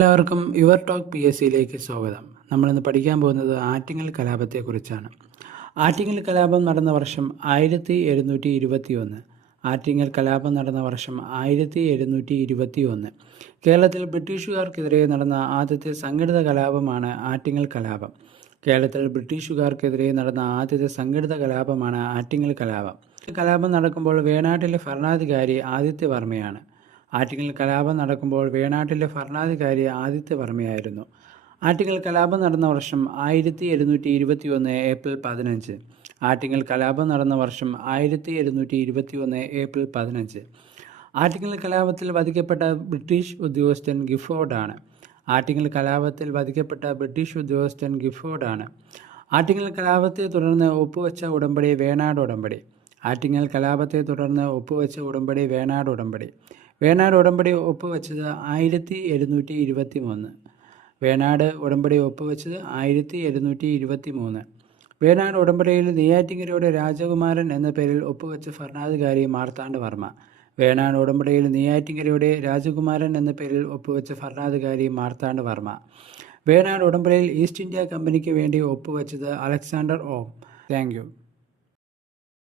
എല്ലാവർക്കും your talk PSCയിലേക്ക് സ്വാഗതം. നമ്മളിന്ന് പഠിക്കാൻ പോകുന്നത് ആറ്റിങ്ങൽ കലാപത്തെക്കുറിച്ചാണ്. ആറ്റിങ്ങൽ കലാപം നടന്ന വർഷം 1721. ആറ്റിങ്ങൽ കലാപം നടന്ന വർഷം 1721. കേരളത്തിൽ ബ്രിട്ടീഷുകാർക്കെതിരെ നടന്ന ആദ്യത്തെ സംഘടിത കലാപമാണ് ആറ്റിങ്ങൽ കലാപം. കേരളത്തിൽ ബ്രിട്ടീഷുകാർക്കെതിരെ നടന്ന ആദ്യത്തെ സംഘടിത കലാപമാണ് ആറ്റിങ്ങൽ കലാപം. കലാപം നടക്കുമ്പോൾ വേണാട്ടിലെ ഭരണാധികാരി ആദിത്യവർമ്മയാണ്. ആറ്റിങ്ങൽ കലാപം നടക്കുമ്പോൾ വേണാട്ടിലെ ഭരണാധികാരി ആദിത്യവർമ്മയായിരുന്നു. ആറ്റിങ്ങൽ കലാപം നടന്ന വർഷം 1721 ഏപ്രിൽ 15. ആറ്റിങ്ങൽ കലാപം നടന്ന വർഷം 1721 ഏപ്രിൽ 15. ആറ്റിങ്ങൽ കലാപത്തിൽ വധിക്കപ്പെട്ട ബ്രിട്ടീഷ് ഉദ്യോഗസ്ഥൻ ഗിഫോർഡാണ്. ആറ്റിങ്ങൽ കലാപത്തിൽ വധിക്കപ്പെട്ട ബ്രിട്ടീഷ് ഉദ്യോഗസ്ഥൻ ഗിഫോർഡാണ്. ആറ്റിങ്ങൽ കലാപത്തെ തുടർന്ന് ഒപ്പുവെച്ച ഉടമ്പടി വേണാട് ഉടമ്പടി. ആറ്റിങ്ങൽ കലാപത്തെ തുടർന്ന് ഒപ്പുവെച്ച ഉടമ്പടി വേണാട് ഉടമ്പടി. വേണാട് ഉടമ്പടി ഒപ്പുവെച്ചത് 1723. വേണാട് ഉടമ്പടി ഒപ്പുവെച്ചത് 1723. വേണാട് ഉടമ്പടിയിൽ നെയ്യാറ്റിൻകരയുടെ രാജകുമാരൻ എന്ന പേരിൽ ഒപ്പുവെച്ച ഭരണാധികാരി മാർത്താണ്ഡവർമ്മ. വേണാട് ഉടമ്പടിയിൽ നെയ്യാറ്റിൻകരയുടെ രാജകുമാരൻ എന്ന പേരിൽ ഒപ്പുവെച്ച ഭരണാധികാരി മാർത്താണ്ഡവർമ്മ. വേണാട് ഉടമ്പടിയിൽ ഈസ്റ്റ് ഇന്ത്യ കമ്പനിക്ക് വേണ്ടി ഒപ്പുവെച്ചത് അലക്സാണ്ടർ ഓം. Thank you.